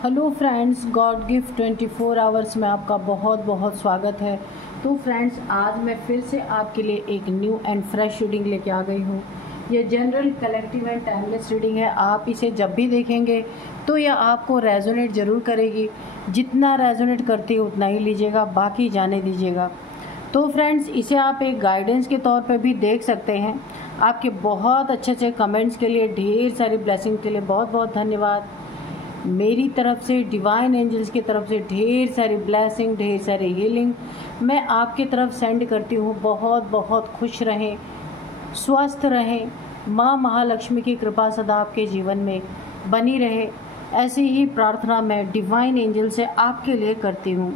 Hello friends, God gift 24 hours में आपका बहुत बहुत स्वागत है। तो फ्रेंड्स, आज मैं फिर से आपके लिए एक न्यू एंड फ्रेश रीडिंग लेके आ गई हूँ। ये general, collective and timeless reading है। आप इसे जब भी देखेंगे तो यह आपको रेजोनेट ज़रूर करेगी। जितना रेजोनेट करती है उतना ही लीजिएगा, बाकी जाने दीजिएगा। तो फ्रेंड्स, इसे आप एक गाइडेंस के तौर पे भी देख सकते हैं। आपके बहुत अच्छे अच्छे कमेंट्स के लिए, ढेर सारी ब्लेसिंग के लिए बहुत बहुत धन्यवाद। मेरी तरफ से, डिवाइन एंजल्स की तरफ से ढेर सारी ब्लेसिंग, ढेर सारी हीलिंग मैं आपकी तरफ सेंड करती हूँ। बहुत बहुत खुश रहें, स्वस्थ रहें। माँ महालक्ष्मी की कृपा सदा आपके जीवन में बनी रहे, ऐसी ही प्रार्थना मैं डिवाइन एंजल से आपके लिए करती हूँ।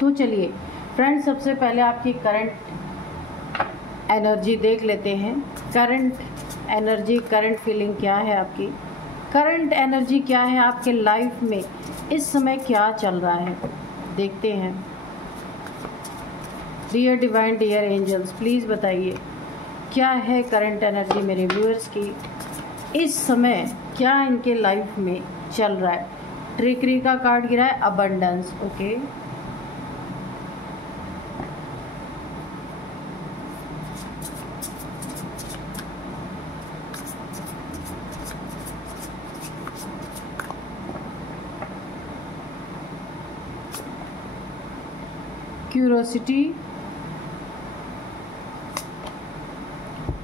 तो चलिए फ्रेंड्स, सबसे पहले आपकी करंट एनर्जी देख लेते हैं। करंट एनर्जी, करंट फीलिंग क्या है आपकी? करंट एनर्जी क्या है आपके लाइफ में? इस समय क्या चल रहा है, देखते हैं। Dear divine, dear angels, please बताइए क्या है करंट एनर्जी मेरे व्यूअर्स की इस समय, क्या इनके लाइफ में चल रहा है। ट्रिकरी का कार्ड गिरा है, abundance. Okay, curiosity,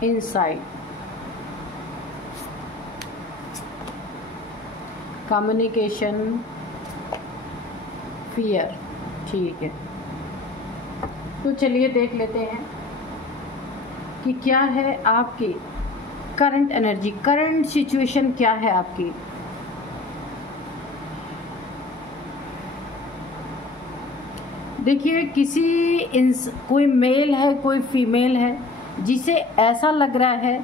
insight, communication, fear. ठीक है, तो चलिए देख लेते हैं कि क्या है आपकी करंट एनर्जी, करंट सिचुएशन क्या है आपकी। देखिए, कोई मेल है, कोई फीमेल है, जिसे ऐसा लग रहा है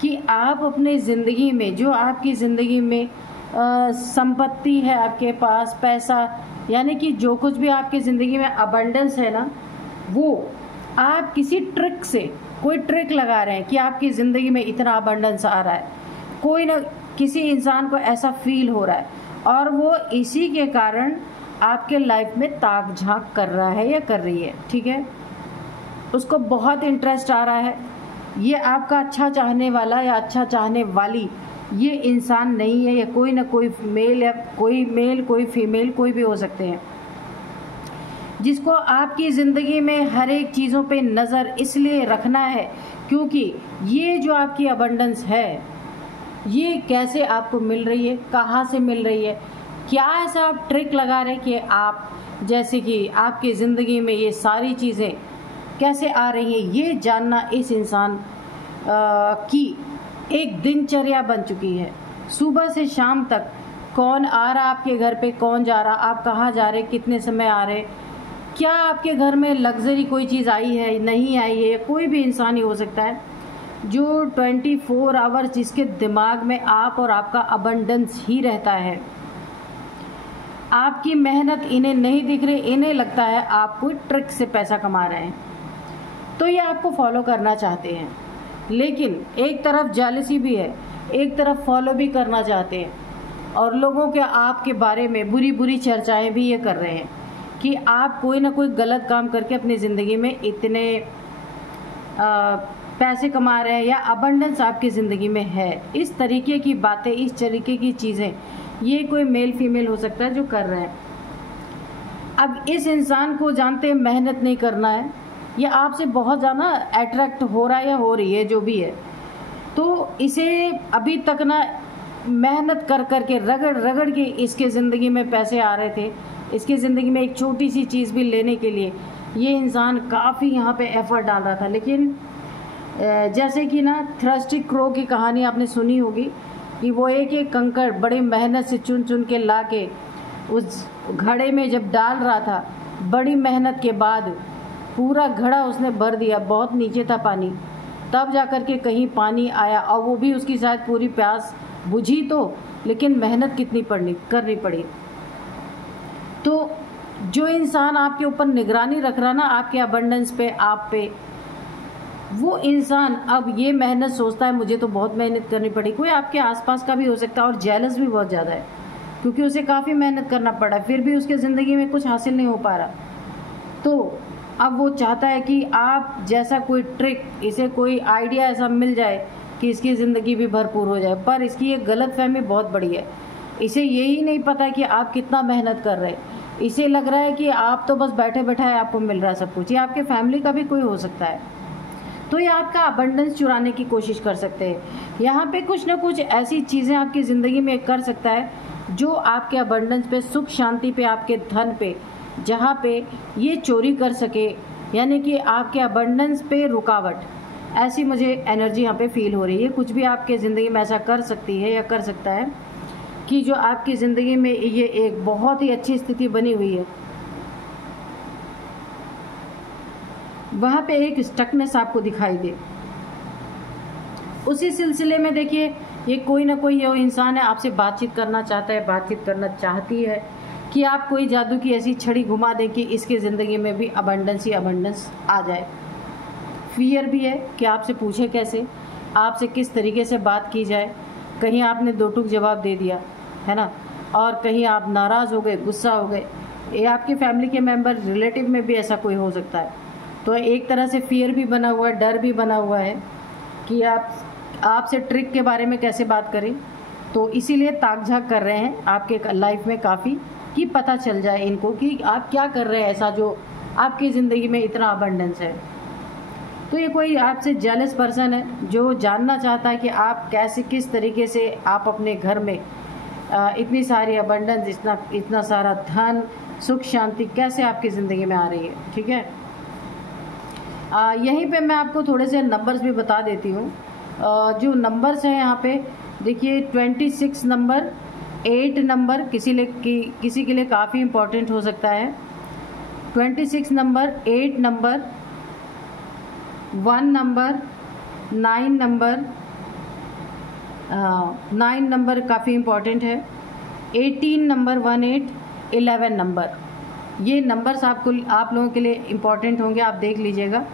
कि आप अपने ज़िंदगी में, जो आपकी ज़िंदगी में संपत्ति है आपके पास, पैसा, यानी कि जो कुछ भी आपकी ज़िंदगी में अबंडेंस है ना, वो आप किसी ट्रिक से, कोई ट्रिक लगा रहे हैं कि आपकी ज़िंदगी में इतना अबंडेंस आ रहा है। कोई ना किसी इंसान को ऐसा फील हो रहा है और वो इसी के कारण आपके लाइफ में ताक झांक कर रहा है या कर रही है। ठीक है, उसको बहुत इंटरेस्ट आ रहा है। ये आपका अच्छा चाहने वाला या अच्छा चाहने वाली ये इंसान नहीं है, या कोई ना कोई मेल, या कोई मेल कोई फीमेल, कोई भी हो सकते हैं, जिसको आपकी ज़िंदगी में हर एक चीज़ों पे नज़र इसलिए रखना है क्योंकि ये जो आपकी अबंडेंस है ये कैसे आपको मिल रही है, कहाँ से मिल रही है, क्या ऐसा आप ट्रिक लगा रहे हैं कि आप, जैसे कि आपकी ज़िंदगी में ये सारी चीज़ें कैसे आ रही हैं, ये जानना इस इंसान की एक दिनचर्या बन चुकी है। सुबह से शाम तक कौन आ रहा आपके घर पे, कौन जा रहा, आप कहाँ जा रहे, कितने समय आ रहे, क्या आपके घर में लग्जरी कोई चीज़ आई है, नहीं आई है, कोई भी इंसान ही हो सकता है जो 24 आवर्स जिसके दिमाग में आप और आपका अबंडेंस ही रहता है। आपकी मेहनत इन्हें नहीं दिख रही, इन्हें लगता है आप कोई ट्रिक से पैसा कमा रहे हैं, तो ये आपको फॉलो करना चाहते हैं। लेकिन एक तरफ जेलसी भी है, एक तरफ फॉलो भी करना चाहते हैं, और लोगों के आपके बारे में बुरी बुरी चर्चाएं भी ये कर रहे हैं कि आप कोई ना कोई गलत काम करके अपनी ज़िंदगी में इतने पैसे कमा रहे हैं या अबंडेंस आपकी ज़िंदगी में है। इस तरीके की बातें, इस तरीके की चीज़ें ये कोई मेल फीमेल हो सकता है जो कर रहे हैं। अब इस इंसान को जानते हैं मेहनत नहीं करना है, या आपसे बहुत ज़्यादा अट्रैक्ट हो रहा है या हो रही है, जो भी है, तो इसे अभी तक ना मेहनत कर कर के, रगड़ रगड़ के इसके ज़िंदगी में पैसे आ रहे थे। इसकी ज़िंदगी में एक छोटी सी चीज़ भी लेने के लिए ये इंसान काफ़ी यहाँ पे एफर्ट डाल रहा था। लेकिन जैसे कि ना थ्रस्टी क्रो की कहानी आपने सुनी होगी कि वो एक एक कंकड़ बड़ी मेहनत से चुन चुन के ला के उस घड़े में जब डाल रहा था, बड़ी मेहनत के बाद पूरा घड़ा उसने भर दिया, बहुत नीचे था पानी, तब जाकर के कहीं पानी आया, और वो भी उसकी शायद पूरी प्यास बुझी तो, लेकिन मेहनत कितनी करनी पड़ी। तो जो इंसान आपके ऊपर निगरानी रख रहा ना, आपके अबंडेंस पे, आप पे, वो इंसान अब ये मेहनत सोचता है मुझे तो बहुत मेहनत करनी पड़ी। कोई आपके आसपास का भी हो सकता है, और जेलस भी बहुत ज़्यादा है क्योंकि उसे काफ़ी मेहनत करना पड़ा, फिर भी उसके ज़िंदगी में कुछ हासिल नहीं हो पा रहा। तो अब वो चाहता है कि आप जैसा कोई ट्रिक, इसे कोई आइडिया ऐसा मिल जाए कि इसकी ज़िंदगी भी भरपूर हो जाए। पर इसकी एक गलतफहमी बहुत बड़ी है। इसे यही नहीं पता कि आप कितना मेहनत कर रहे हैं। इसे लग रहा है कि आप तो बस बैठे बैठाए आपको मिल रहा है सब कुछ। ये आपके फैमिली का भी कोई हो सकता है। तो ये आपका अबंडेंस चुराने की कोशिश कर सकते हैं। यहाँ पे कुछ ना कुछ ऐसी चीज़ें आपकी ज़िंदगी में कर सकता है जो आपके अबंडेंस पे, सुख शांति पे, आपके धन पे, जहाँ पे ये चोरी कर सके, यानी कि आपके अबंडेंस पे रुकावट। ऐसी मुझे एनर्जी यहाँ पे फील हो रही है। कुछ भी आपके ज़िंदगी में ऐसा कर सकती है या कर सकता है कि जो आपकी ज़िंदगी में ये एक बहुत ही अच्छी स्थिति बनी हुई है, वहाँ पे एक स्टकनेस आपको दिखाई दे। उसी सिलसिले में देखिए, ये कोई ना कोई ये इंसान है, आपसे बातचीत करना चाहता है, बातचीत करना चाहती है कि आप कोई जादू की ऐसी छड़ी घुमा दें कि इसकी ज़िंदगी में भी अबंडेंस ही अबंडेंस आ जाए। फियर भी है कि आपसे पूछे कैसे, आपसे किस तरीके से बात की जाए। कहीं आपने दो टूक जवाब दे दिया है ना, और कहीं आप नाराज़ हो गए, गुस्सा हो गए। ये आपके फैमिली के मेंबर, रिलेटिव में भी ऐसा कोई हो सकता है। तो एक तरह से फियर भी बना हुआ है, डर भी बना हुआ है कि आपसे ट्रिक के बारे में कैसे बात करें। तो इसीलिए ताक झाक कर रहे हैं आपके लाइफ में काफ़ी, कि पता चल जाए इनको कि आप क्या कर रहे हैं ऐसा जो आपकी ज़िंदगी में इतना अबंडेंस है। तो ये कोई आपसे जेलस पर्सन है जो जानना चाहता है कि आप कैसे, किस तरीके से आप अपने घर में इतनी सारी अबंडेंस, इतना सारा धन, सुख शांति कैसे आपकी ज़िंदगी में आ रही है। ठीक है, यहीं पे मैं आपको थोड़े से नंबर्स भी बता देती हूँ। जो नंबर्स हैं यहाँ पे देखिए, 26 नंबर, 8 नंबर किसी के लिए काफ़ी इम्पोर्टेंट हो सकता है। 26 number, 8 number, 1 number, 9 number, 9 number काफ़ी इम्पोर्टेंट है। 18 नंबर, 18, 11 नंबर, ये नंबर्स आप लोगों के लिए इम्पोर्टेंट होंगे, आप देख लीजिएगा।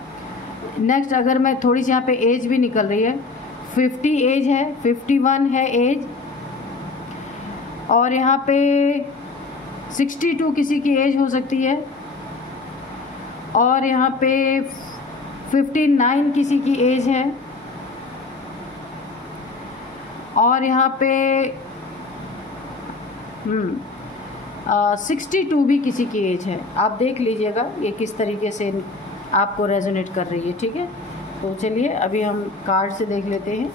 नेक्स्ट, अगर मैं थोड़ी सी यहाँ पे एज भी निकल रही है, 50 एज है, 51 है एज, और यहाँ पे 62 किसी की एज हो सकती है, और यहाँ पे 59 किसी की एज है, और यहाँ पे 62 भी किसी की एज है। आप देख लीजिएगा ये किस तरीके से आपको रेजोनेट कर रही है। ठीक है, तो चलिए अभी हम कार्ड से देख लेते हैं।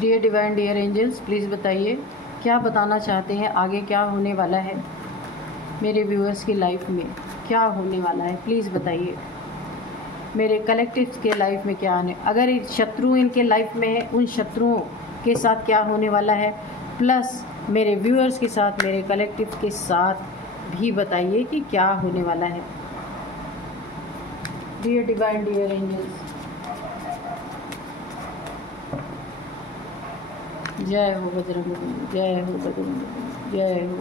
Dear divine, dear angels, please बताइए क्या बताना चाहते हैं, आगे क्या होने वाला है मेरे व्यूअर्स की लाइफ में, क्या होने वाला है। प्लीज़ बताइए मेरे कलेक्टिव्स के लाइफ में क्या आने, अगर शत्रु इनके लाइफ में है, उन शत्रुओं के साथ क्या होने वाला है, प्लस मेरे व्यूअर्स के साथ, मेरे कलेक्टिव के साथ भी बताइए कि क्या होने वाला है। डियर डिवाइन, डियर एंजल्स, जय हो बजरंगबली, जय हो बजरंगबली, जय हो।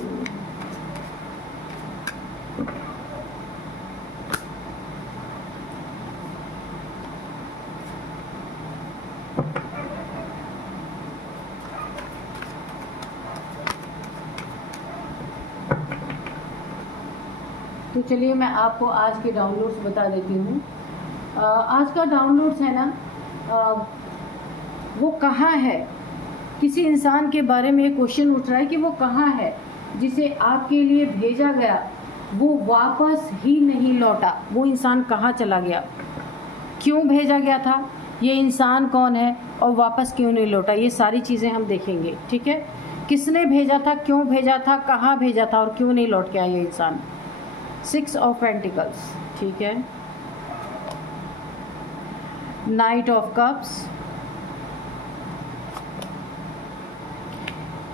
तो चलिए मैं आपको आज के डाउनलोड्स बता देती हूँ। आज का डाउनलोड्स है ना, वो कहाँ है, किसी इंसान के बारे में क्वेश्चन उठ रहा है कि वो कहाँ है, जिसे आपके लिए भेजा गया, वो वापस ही नहीं लौटा। वो इंसान कहाँ चला गया, क्यों भेजा गया था, ये इंसान कौन है और वापस क्यों नहीं लौटा, ये सारी चीज़ें हम देखेंगे। ठीक है, किसने भेजा था, क्यों भेजा था, कहाँ भेजा था और क्यों नहीं लौट के आया ये इंसान। 6 ऑफ पेंटिकल्स, ठीक है, night of cups,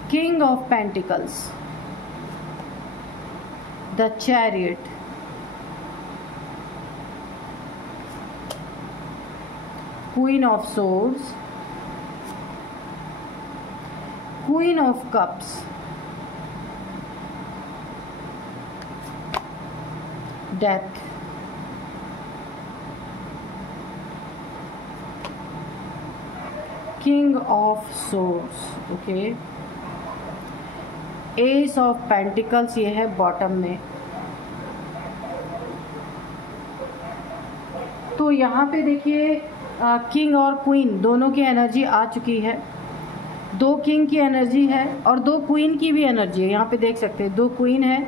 King of Pentacles, the Chariot, queen of swords, queen of cups, death, king of swords, okay, S of pentacles ये है बॉटम में। तो यहाँ पे देखिए किंग और क्वीन दोनों की एनर्जी आ चुकी है। दो किंग की एनर्जी है और दो क्वीन की भी एनर्जी है। यहाँ पे देख सकते हैं दो क्वीन है,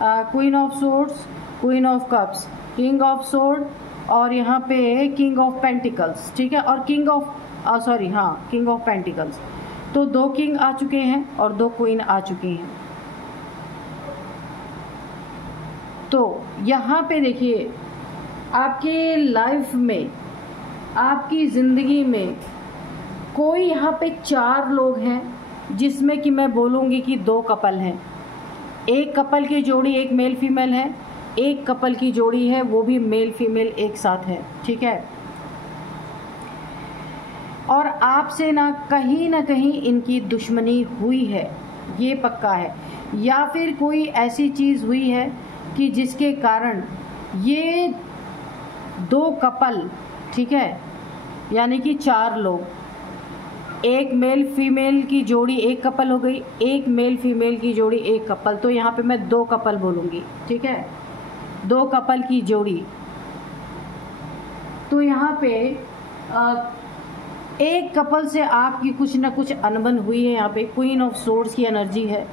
queen of swords, queen of cups, king of sword और यहाँ पे किंग ऑफ पेंटिकल्स, ठीक है, और king of king of pentacles. तो दो किंग आ चुके हैं और दो क्वीन आ चुकी हैं। तो यहाँ पे देखिए आपके लाइफ में, आपकी ज़िंदगी में कोई यहाँ पे 4 लोग हैं जिसमें कि मैं बोलूँगी कि 2 कपल हैं। एक कपल की जोड़ी एक मेल फीमेल है, एक कपल की जोड़ी है वो भी मेल फीमेल एक साथ है, ठीक है। और आपसे ना कहीं इनकी दुश्मनी हुई है, ये पक्का है, या फिर कोई ऐसी चीज़ हुई है कि जिसके कारण ये 2 कपल, ठीक है, यानी कि 4 लोग, एक मेल फीमेल की जोड़ी एक कपल हो गई, एक मेल फीमेल की जोड़ी एक कपल, तो यहाँ पे मैं 2 कपल बोलूँगी, ठीक है, 2 कपल की जोड़ी। तो यहाँ पे एक कपल से आपकी कुछ ना कुछ अनबन हुई है। यहाँ पे क्वीन ऑफ सोर्ड्स की एनर्जी है।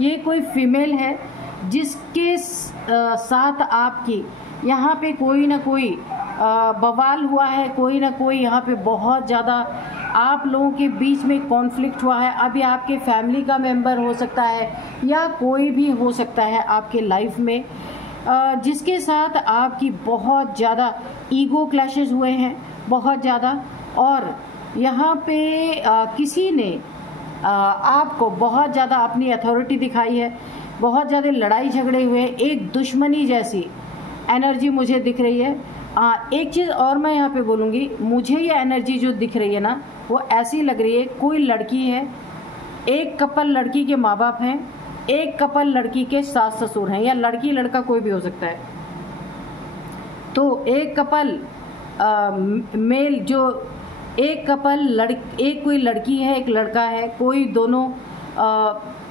ये कोई फीमेल है जिसके साथ आपकी यहाँ पे कोई ना कोई बवाल हुआ है, कोई ना कोई यहाँ पे बहुत ज़्यादा आप लोगों के बीच में कॉन्फ्लिक्ट हुआ है। अभी आपके फैमिली का मेंबर हो सकता है या कोई भी हो सकता है आपके लाइफ में, जिसके साथ आपकी बहुत ज़्यादा ईगो क्लैशेस हुए हैं, बहुत ज़्यादा। और यहाँ पे किसी ने आपको बहुत ज़्यादा अपनी अथॉरिटी दिखाई है, बहुत ज़्यादा लड़ाई झगड़े हुए, एक दुश्मनी जैसी एनर्जी मुझे दिख रही है। एक चीज़ और मैं यहाँ पे बोलूँगी, मुझे ये एनर्जी जो दिख रही है ना, वो ऐसी लग रही है कोई लड़की है, एक कपल लड़की के माँ बाप हैं, एक कपल लड़की के सास ससुर हैं, या लड़की लड़का कोई भी हो सकता है। तो एक कपल मेल जो एक कपल एक कोई लड़की है एक लड़का है, कोई दोनों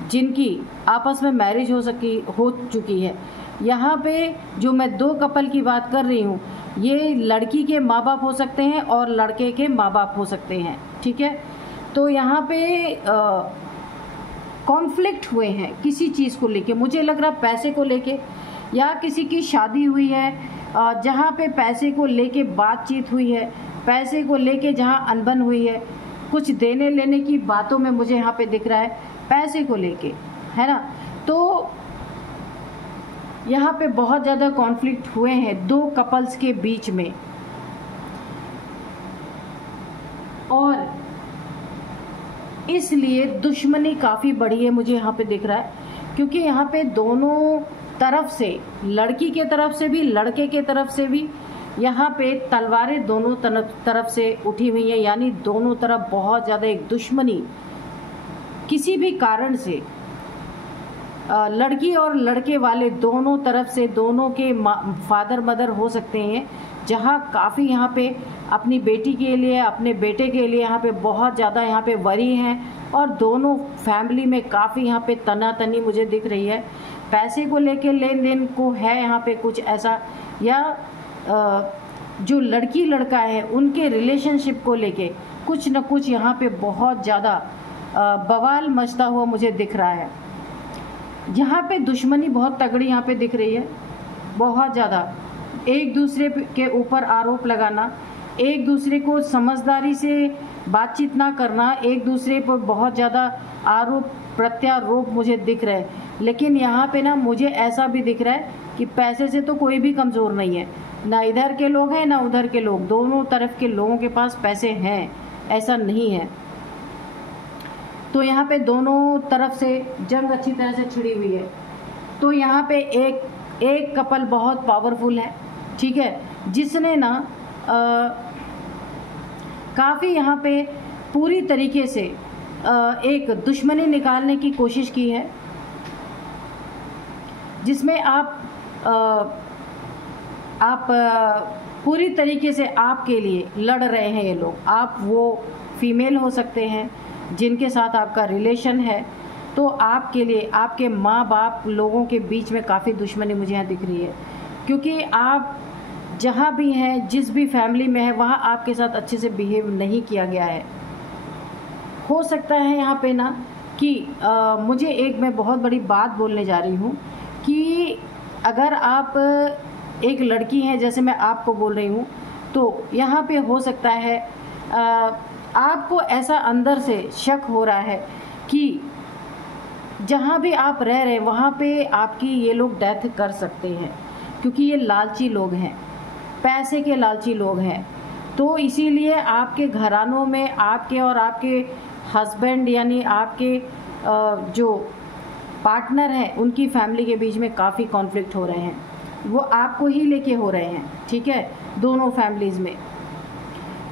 जिनकी आपस में मैरिज हो चुकी है। यहाँ पे जो मैं 2 कपल की बात कर रही हूँ, ये लड़की के माँ बाप हो सकते हैं और लड़के के माँ बाप हो सकते हैं, ठीक है। तो यहाँ पे कॉन्फ्लिक्ट हुए हैं किसी चीज़ को लेके, मुझे लग रहा पैसे को लेके, या किसी की शादी हुई है जहाँ पे पैसे को लेके बातचीत हुई है, पैसे को लेके जहाँ अनबन हुई है, कुछ देने लेने की बातों में मुझे यहाँ पे दिख रहा है पैसे को लेके, है ना। तो यहाँ पे बहुत ज़्यादा कॉन्फ्लिक्ट हुए हैं 2 कपल्स के बीच में, और इसलिए दुश्मनी काफ़ी बड़ी है मुझे यहाँ पे दिख रहा है, क्योंकि यहाँ पे दोनों तरफ से, लड़की के तरफ से भी लड़के के तरफ से भी, यहाँ पे तलवारें दोनों तरफ से उठी हुई हैं, यानी दोनों तरफ बहुत ज़्यादा एक दुश्मनी किसी भी कारण से, लड़की और लड़के वाले दोनों तरफ से, दोनों के फादर मदर हो सकते हैं, जहाँ काफ़ी यहाँ पे अपनी बेटी के लिए, अपने बेटे के लिए यहाँ पे बहुत ज़्यादा यहाँ पे वरी हैं, और दोनों फैमिली में काफ़ी यहाँ पे तनातनी मुझे दिख रही है। पैसे को लेके लेन देन को है यहाँ पे कुछ ऐसा, या जो लड़की लड़का है उनके रिलेशनशिप को लेके कुछ न कुछ यहाँ पे बहुत ज़्यादा बवाल मचता हुआ मुझे दिख रहा है। यहाँ पे दुश्मनी बहुत तगड़ी यहाँ पे दिख रही है, बहुत ज़्यादा एक दूसरे के ऊपर आरोप लगाना, एक दूसरे को समझदारी से बातचीत ना करना, एक दूसरे पर बहुत ज़्यादा आरोप प्रत्यारोप मुझे दिख रहा है। लेकिन यहाँ पे ना मुझे ऐसा भी दिख रहा है कि पैसे से तो कोई भी कमज़ोर नहीं है, ना इधर के लोग हैं ना उधर के लोग, दोनों तरफ के लोगों के पास पैसे हैं, ऐसा नहीं है। तो यहाँ पे दोनों तरफ से जंग अच्छी तरह से छिड़ी हुई है। तो यहाँ पे एक कपल बहुत पावरफुल है, ठीक है, जिसने ना काफ़ी यहाँ पे पूरी तरीके से एक दुश्मनी निकालने की कोशिश की है, जिसमें आप पूरी तरीके से आपके लिए लड़ रहे हैं ये लोग। आप वो फीमेल हो सकते हैं जिनके साथ आपका रिलेशन है, तो आपके लिए आपके माँ बाप लोगों के बीच में काफ़ी दुश्मनी मुझे यहाँ दिख रही है, क्योंकि आप जहाँ भी हैं, जिस भी फैमिली में है, वहाँ आपके साथ अच्छे से बिहेव नहीं किया गया है। हो सकता है यहाँ पे ना कि मुझे मैं बहुत बड़ी बात बोलने जा रही हूँ कि अगर आप एक लड़की हैं, जैसे मैं आपको बोल रही हूँ, तो यहाँ पे हो सकता है आपको ऐसा अंदर से शक हो रहा है कि जहाँ भी आप रह रहे हैं वहाँ पे आपकी ये लोग डेथ कर सकते हैं, क्योंकि ये लालची लोग हैं, पैसे के लालची लोग हैं। तो इसीलिए आपके घरानों में आपके और आपके हस्बैंड यानी आपके जो पार्टनर हैं उनकी फैमिली के बीच में काफ़ी कॉन्फ्लिक्ट हो रहे हैं। वो आपको ही लेके हो रहे हैं, ठीक है, दोनों फैमिलीज़ में।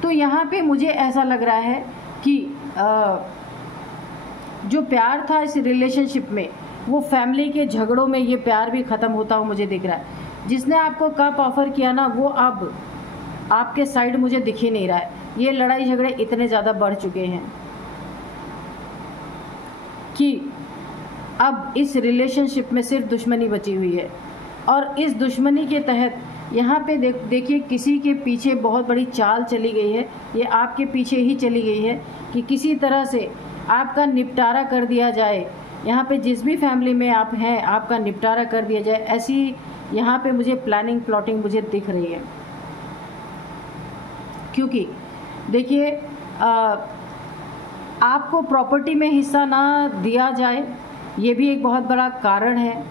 तो यहाँ पे मुझे ऐसा लग रहा है कि जो प्यार था इस रिलेशनशिप में, वो फैमिली के झगड़ों में ये प्यार भी ख़त्म होता हुआ मुझे दिख रहा है। जिसने आपको कप ऑफ़र किया ना, वो अब आपके साइड मुझे दिख ही नहीं रहा है। ये लड़ाई झगड़े इतने ज़्यादा बढ़ चुके हैं कि अब इस रिलेशनशिप में सिर्फ दुश्मनी बची हुई है। और इस दुश्मनी के तहत यहाँ पे देखिए किसी के पीछे बहुत बड़ी चाल चली गई है। ये आपके पीछे ही चली गई है कि किसी तरह से आपका निपटारा कर दिया जाए। यहाँ पे जिस भी फैमिली में आप हैं, आपका निपटारा कर दिया जाए, ऐसी यहाँ पे मुझे प्लानिंग प्लॉटिंग मुझे दिख रही है। क्योंकि देखिए आपको प्रॉपर्टी में हिस्सा ना दिया जाए, ये भी एक बहुत बड़ा कारण है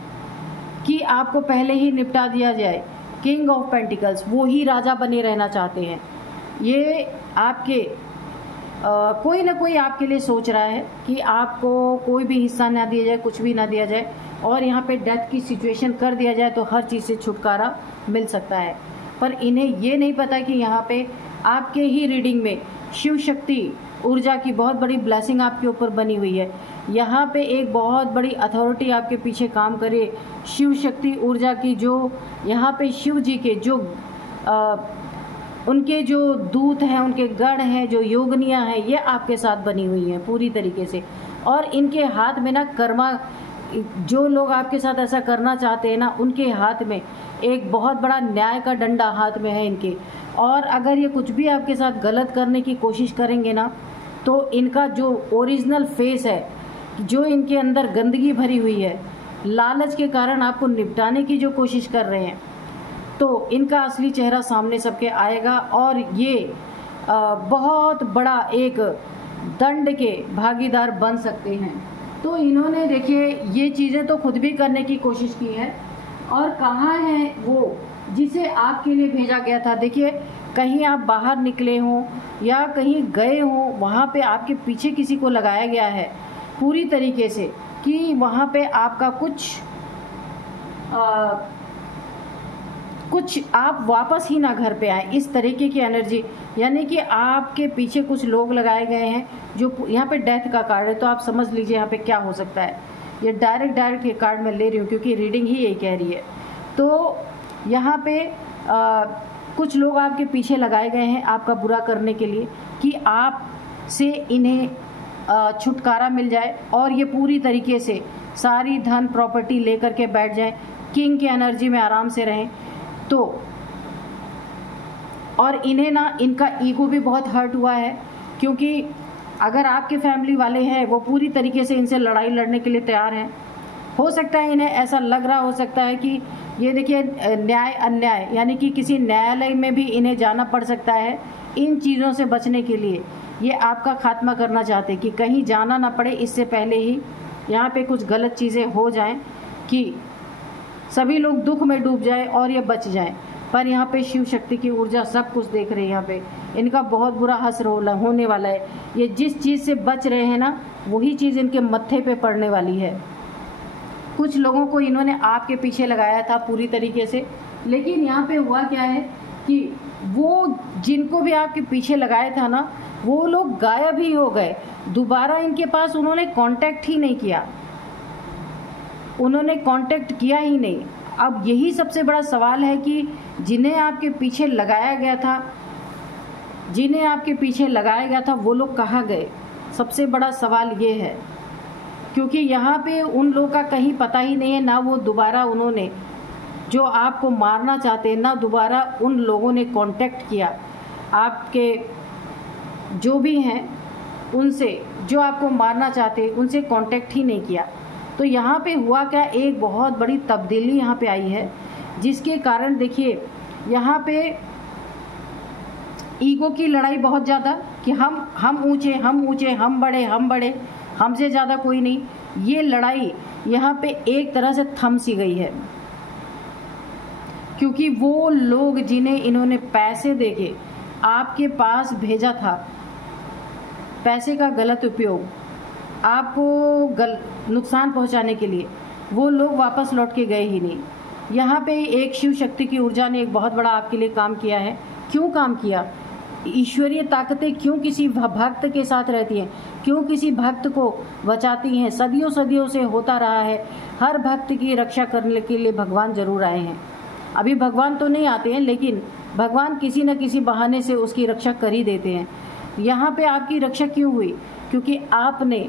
कि आपको पहले ही निपटा दिया जाए। किंग ऑफ पेंटिकल्स, वो ही राजा बने रहना चाहते हैं। ये आपके कोई ना कोई आपके लिए सोच रहा है कि आपको कोई भी हिस्सा ना दिया जाए, कुछ भी ना दिया जाए, और यहाँ पे डेथ की सिचुएशन कर दिया जाए तो हर चीज़ से छुटकारा मिल सकता है। पर इन्हें ये नहीं पता कि यहाँ पे आपके ही रीडिंग में शिव शक्ति ऊर्जा की बहुत बड़ी ब्लेसिंग आपके ऊपर बनी हुई है। यहाँ पे एक बहुत बड़ी अथॉरिटी आपके पीछे काम करे, शिव शक्ति ऊर्जा की, जो यहाँ पे शिव जी के जो उनके जो दूत हैं, उनके गण हैं, जो योगनियाँ हैं, ये आपके साथ बनी हुई हैं पूरी तरीके से। और इनके हाथ में ना कर्मा, जो लोग आपके साथ ऐसा करना चाहते हैं ना, उनके हाथ में एक बहुत बड़ा न्याय का डंडा हाथ में है इनके। और अगर ये कुछ भी आपके साथ गलत करने की कोशिश करेंगे ना, तो इनका जो ओरिजिनल फेस है, जो इनके अंदर गंदगी भरी हुई है, लालच के कारण आपको निपटाने की जो कोशिश कर रहे हैं, तो इनका असली चेहरा सामने सबके आएगा। और ये बहुत बड़ा एक दंड के भागीदार बन सकते हैं। तो इन्होंने देखिए ये चीज़ें तो खुद भी करने की कोशिश की है। और कहाँ है वो जिसे आपके लिए भेजा गया था? देखिए कहीं आप बाहर निकले हों या कहीं गए हों, वहाँ पे आपके पीछे किसी को लगाया गया है पूरी तरीके से कि वहाँ पे आपका कुछ आप वापस ही ना घर पे आए, इस तरीके की एनर्जी। यानी कि आपके पीछे कुछ लोग लगाए गए हैं जो यहाँ पे डेथ का कार्ड है। तो आप समझ लीजिए यहाँ पे क्या हो सकता है। ये डायरेक्ट ये कार्ड मैं ले रही हूँ क्योंकि रीडिंग ही यही कह रही है। तो यहाँ पे कुछ लोग आपके पीछे लगाए गए हैं आपका बुरा करने के लिए कि आप से इन्हें छुटकारा मिल जाए और ये पूरी तरीके से सारी धन प्रॉपर्टी लेकर के बैठ जाएं, किंग की एनर्जी में आराम से रहें। तो और इन्हें ना इनका ईगो भी बहुत हर्ट हुआ है, क्योंकि अगर आपके फैमिली वाले हैं वो पूरी तरीके से इनसे लड़ाई लड़ने के लिए तैयार हैं। हो सकता है इन्हें ऐसा लग रहा हो सकता है कि ये देखिए न्याय अन्याय, यानी कि किसी न्यायालय में भी इन्हें जाना पड़ सकता है इन चीज़ों से बचने के लिए। ये आपका खात्मा करना चाहते हैं कि कहीं जाना ना पड़े, इससे पहले ही यहाँ पे कुछ गलत चीज़ें हो जाएं कि सभी लोग दुख में डूब जाएं और ये बच जाएं। पर यहाँ पे शिव शक्ति की ऊर्जा सब कुछ देख रही है। यहाँ पे इनका बहुत बुरा असर होने वाला है। ये जिस चीज़ से बच रहे हैं ना, वही चीज़ इनके मत्थे पे पड़ने वाली है। कुछ लोगों को इन्होंने आपके पीछे लगाया था पूरी तरीके से, लेकिन यहाँ पे हुआ क्या है कि वो जिनको भी आपके पीछे लगाया था ना, वो लोग गायब ही हो गए। दोबारा इनके पास उन्होंने कांटेक्ट ही नहीं किया, उन्होंने कांटेक्ट किया ही नहीं। अब यही सबसे बड़ा सवाल है कि जिन्हें आपके पीछे लगाया गया था, जिन्हें आपके पीछे लगाया गया था, वो लोग कहाँ गए? सबसे बड़ा सवाल ये है, क्योंकि यहाँ पे उन लोगों का कहीं पता ही नहीं है, ना वो दोबारा उन्होंने जो आपको मारना चाहते हैं, ना दोबारा उन लोगों ने कांटेक्ट किया आपके जो भी हैं उनसे, जो आपको मारना चाहते हैं उनसे कांटेक्ट ही नहीं किया। तो यहाँ पे हुआ क्या, एक बहुत बड़ी तब्दीली यहाँ पे आई है, जिसके कारण देखिए यहाँ पे ईगो की लड़ाई बहुत ज़्यादा, कि हम ऊंचे, हम ऊंचे, हम बड़े, हम बड़े, हमसे ज़्यादा कोई नहीं। ये लड़ाई यहाँ पे एक तरह से थम सी गई है, क्योंकि वो लोग जिन्हें इन्होंने पैसे देके आपके पास भेजा था, पैसे का गलत उपयोग, आपको नुकसान पहुंचाने के लिए, वो लोग वापस लौट के गए ही नहीं। यहाँ पे एक शिव शक्ति की ऊर्जा ने एक बहुत बड़ा आपके लिए काम किया है। क्यों काम किया? ईश्वरीय ताकतें क्यों किसी भक्त के साथ रहती हैं, क्यों किसी भक्त को बचाती हैं? सदियों सदियों से होता रहा है। हर भक्त की रक्षा करने के लिए भगवान जरूर आए हैं। अभी भगवान तो नहीं आते हैं, लेकिन भगवान किसी न किसी बहाने से उसकी रक्षा कर ही देते हैं। यहाँ पे आपकी रक्षा क्यों हुई? क्योंकि आपने,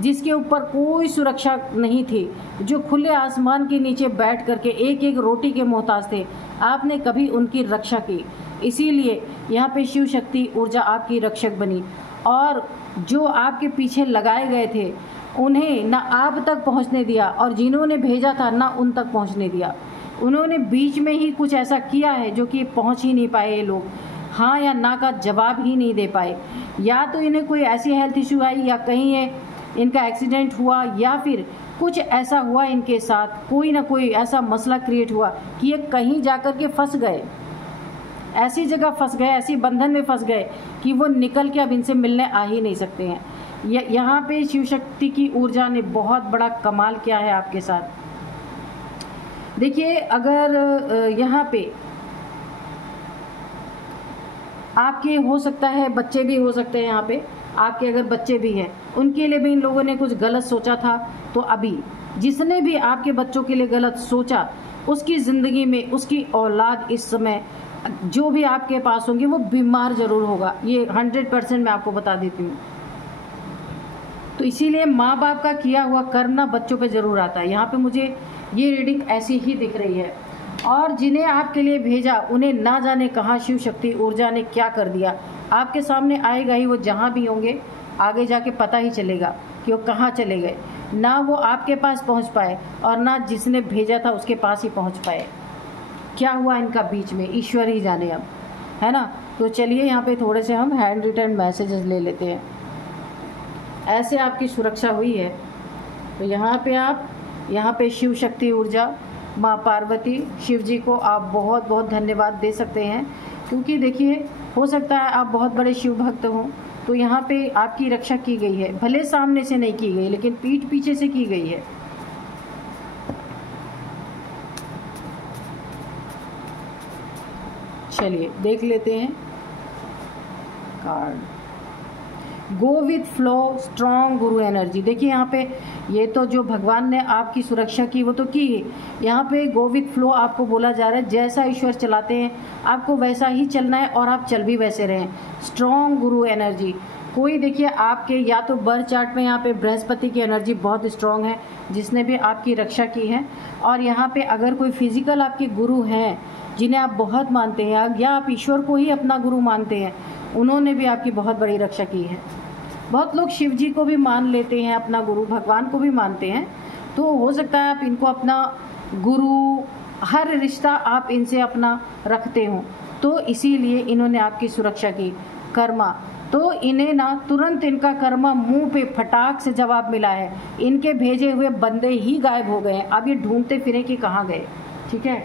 जिसके ऊपर कोई सुरक्षा नहीं थी, जो खुले आसमान के नीचे बैठ करके एक एक रोटी के मोहताज थे, आपने कभी उनकी रक्षा की। इसीलिए यहाँ पे शिव शक्ति ऊर्जा आपकी रक्षक बनी। और जो आपके पीछे लगाए गए थे, उन्हें ना आप तक पहुँचने दिया, और जिन्होंने भेजा था ना उन तक पहुँचने दिया। उन्होंने बीच में ही कुछ ऐसा किया है जो कि पहुँच ही नहीं पाए ये लोग, हाँ या ना का जवाब ही नहीं दे पाए। या तो इन्हें कोई ऐसी हेल्थ इशू आई, या कहीं ये इनका एक्सीडेंट हुआ, या फिर कुछ ऐसा हुआ इनके साथ, कोई ना कोई ऐसा मसला क्रिएट हुआ कि ये कहीं जाकर के फंस गए, ऐसी जगह फंस गए, ऐसी बंधन में फंस गए कि वो निकल के अब इनसे मिलने आ ही नहीं सकते हैं। यहाँ पे शिव शक्ति की ऊर्जा ने बहुत बड़ा कमाल किया है आपके साथ। देखिए, अगर यहाँ पे आपके हो सकता है बच्चे भी हो सकते हैं, यहाँ पे आपके अगर बच्चे भी हैं, उनके लिए भी इन लोगों ने कुछ गलत सोचा था। तो अभी जिसने भी आपके बच्चों के लिए गलत सोचा, उसकी ज़िंदगी में उसकी औलाद इस समय जो भी आपके पास होंगे वो बीमार ज़रूर होगा। ये 100% मैं आपको बता देती हूँ। तो इसीलिए माँ बाप का किया हुआ कर्म ना बच्चों पे ज़रूर आता है। यहाँ पे मुझे ये रीडिंग ऐसी ही दिख रही है। और जिन्हें आपके लिए भेजा, उन्हें ना जाने कहाँ शिव शक्ति ऊर्जा ने क्या कर दिया। आपके सामने आएगा ही, वो जहाँ भी होंगे आगे जाके पता ही चलेगा कि वो कहाँ चले गए। ना वो आपके पास पहुँच पाए, और ना जिसने भेजा था उसके पास ही पहुँच पाए। क्या हुआ इनका बीच में, ईश्वर ही जाने अब, है ना। तो चलिए यहाँ पे थोड़े से हम हैंड रिटन मैसेजेस ले लेते हैं। ऐसे आपकी सुरक्षा हुई है। तो यहाँ पे शिव शक्ति ऊर्जा, माँ पार्वती, शिव जी को आप बहुत बहुत धन्यवाद दे सकते हैं, क्योंकि देखिए हो सकता है आप बहुत बड़े शिव भक्त हों। तो यहाँ पे आपकी रक्षा की गई है, भले सामने से नहीं की गई, लेकिन पीठ पीछे से की गई है। चलिए देख लेते हैं card. Go with flow, strong Guru energy. देखिए यहाँ पे ये तो जो भगवान ने आपकी सुरक्षा की वो तो की है। यहाँ पे गो विथ फ्लो आपको बोला जा रहा है, जैसा ईश्वर चलाते हैं आपको वैसा ही चलना है, और आप चल भी वैसे रहें। स्ट्रॉन्ग गुरु एनर्जी, कोई देखिए आपके या तो बर्थ चार्ट में यहाँ पे बृहस्पति की एनर्जी बहुत स्ट्रॉन्ग है, जिसने भी आपकी रक्षा की है। और यहाँ पे अगर कोई फिजिकल आपके गुरु हैं जिन्हें आप बहुत मानते हैं, या आप ईश्वर को ही अपना गुरु मानते हैं, उन्होंने भी आपकी बहुत बड़ी रक्षा की है। बहुत लोग शिव जी को भी मान लेते हैं अपना गुरु, भगवान को भी मानते हैं। तो हो सकता है आप इनको अपना गुरु, हर रिश्ता आप इनसे अपना रखते हो, तो इसीलिए इन्होंने आपकी सुरक्षा की। कर्मा, तो इन्हें ना तुरंत इनका कर्मा मुंह पे फटाक से जवाब मिला है। इनके भेजे हुए बंदे ही गायब हो गए हैं, अब ये ढूंढते फिरे कि कहाँ गए। ठीक है,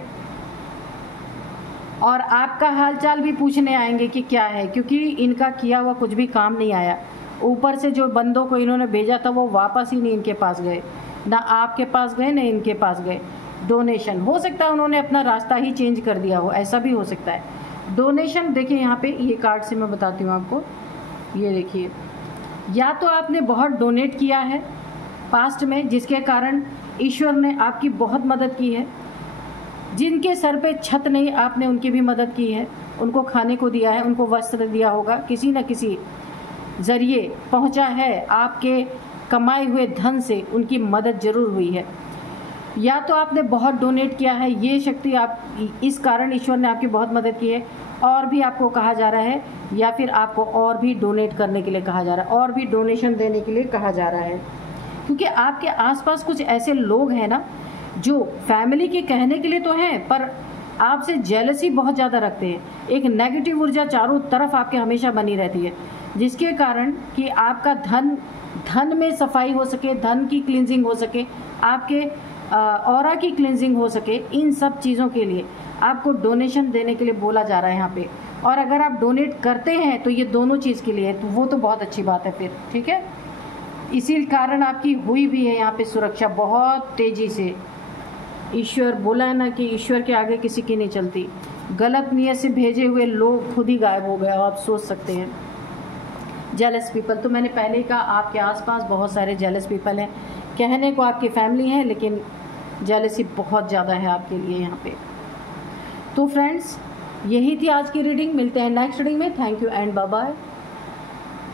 और आपका हालचाल भी पूछने आएंगे कि क्या है, क्योंकि इनका किया हुआ कुछ भी काम नहीं आया। ऊपर से जो बंदों को इन्होंने भेजा था वो वापस ही नहीं इनके पास गए, ना आपके पास गए ना इनके पास गए। डोनेशन, हो सकता है उन्होंने अपना रास्ता ही चेंज कर दिया हो, ऐसा भी हो सकता है। डोनेशन देखिए यहाँ पे ये कार्ड से मैं बताती हूँ आपको, ये देखिए, या तो आपने बहुत डोनेट किया है पास्ट में जिसके कारण ईश्वर ने आपकी बहुत मदद की है। जिनके सर पे छत नहीं आपने उनकी भी मदद की है, उनको खाने को दिया है, उनको वस्त्र दिया होगा, किसी न किसी जरिए पहुंचा है, आपके कमाए हुए धन से उनकी मदद जरूर हुई है। या तो आपने बहुत डोनेट किया है, ये शक्ति आप इस कारण ईश्वर ने आपकी बहुत मदद की है, और भी आपको कहा जा रहा है, या फिर आपको और भी डोनेट करने के लिए कहा जा रहा है, और भी डोनेशन देने के लिए कहा जा रहा है। क्योंकि आपके आसपास कुछ ऐसे लोग हैं ना जो फैमिली के कहने के लिए तो हैं पर आपसे जेलसी बहुत ज़्यादा रखते हैं। एक नेगेटिव ऊर्जा चारों तरफ आपके हमेशा बनी रहती है, जिसके कारण कि आपका धन में सफाई हो सके, धन की क्लींजिंग हो सके, आपके ऑरा की क्लींजिंग हो सके, इन सब चीज़ों के लिए आपको डोनेशन देने के लिए बोला जा रहा है यहाँ पे। और अगर आप डोनेट करते हैं तो ये दोनों चीज़ के लिए है, तो वो तो बहुत अच्छी बात है फिर, ठीक है। इसी कारण आपकी हुई भी है यहाँ पे सुरक्षा बहुत तेज़ी से। ईश्वर बोला है ना कि ईश्वर के आगे किसी की नहीं चलती। गलत नियत से भेजे हुए लोग खुद ही गायब हो गए, आप सोच सकते हैं। जेलस पीपल, तो मैंने पहले ही कहा आपके आसपास बहुत सारे जेलस पीपल हैं। कहने को आपकी फैमिली है लेकिन जेलसी बहुत ज़्यादा है आपके लिए यहाँ पे। तो फ्रेंड्स, यही थी आज की रीडिंग। मिलते हैं नेक्स्ट रीडिंग में। Thank you and bye bye.